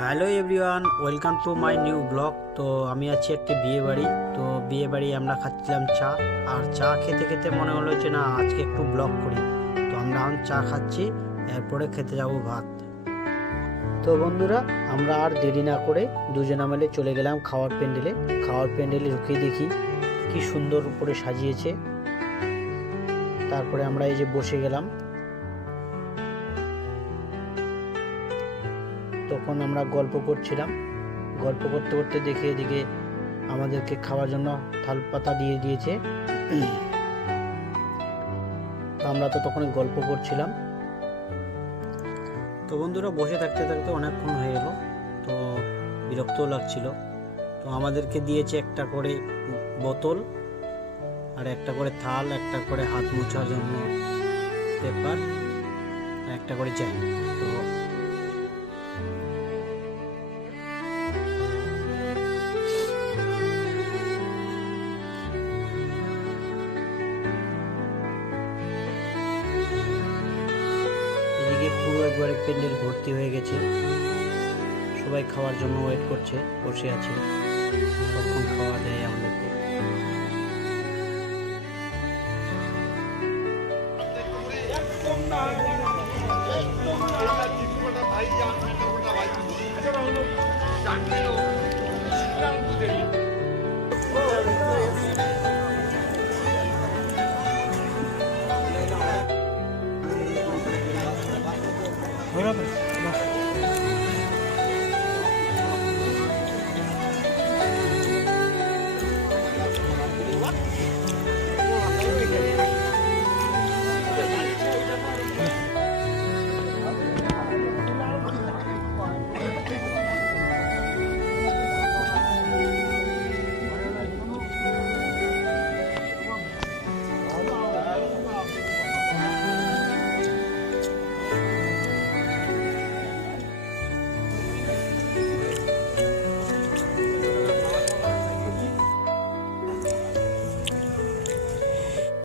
Hello everyone, welcome to my new blog. তো আমি আছি একটি বিয়ে বাড়ি। তো বিয়ে বাড়ি আমরা খাচ্ছিলাম চা, আর চা খেতে খেতে মনে হলো যে না, আজকে একটু ব্লগ করি। তো আমরা এখন চা খাচ্ছি, এরপরে খেতে যাব ভাত। তো বন্ধুরা, আমরা আর দেরি না করে দুজনা মিলে চলে গেলাম খাওয়ার প্যান্ডেলে। খাওয়ার প্যান্ডেলে ঢুকে দেখি কি সুন্দর উপরে সাজিয়েছে। তারপরে আমরা এই যে বসে গেলাম। তখন আমরা গল্প করছিলাম, গল্প করতে করতে দেখে এদিকে আমাদেরকে খাওয়ার জন্য থাল পাতা দিয়ে দিয়েছে। তো আমরা তো তখন গল্প করছিলাম। তো বন্ধুরা, বসে থাকতে থাকতে অনেকক্ষণ হয়ে গেল, তো বিরক্তও লাগছিল। তো আমাদেরকে দিয়েছে একটা করে বোতল, আর একটা করে থাল, একটা করে হাত মোছার জন্য পেপার, আর একটা করে চাই। তো এদিকে পুরো একবারে প্যান্ডেল ভর্তি হয়ে গেছে, সবাই খাওয়ার জন্য ওয়েট করছে, বসে আছে, কখন খাওয়া দেয় আমাদের।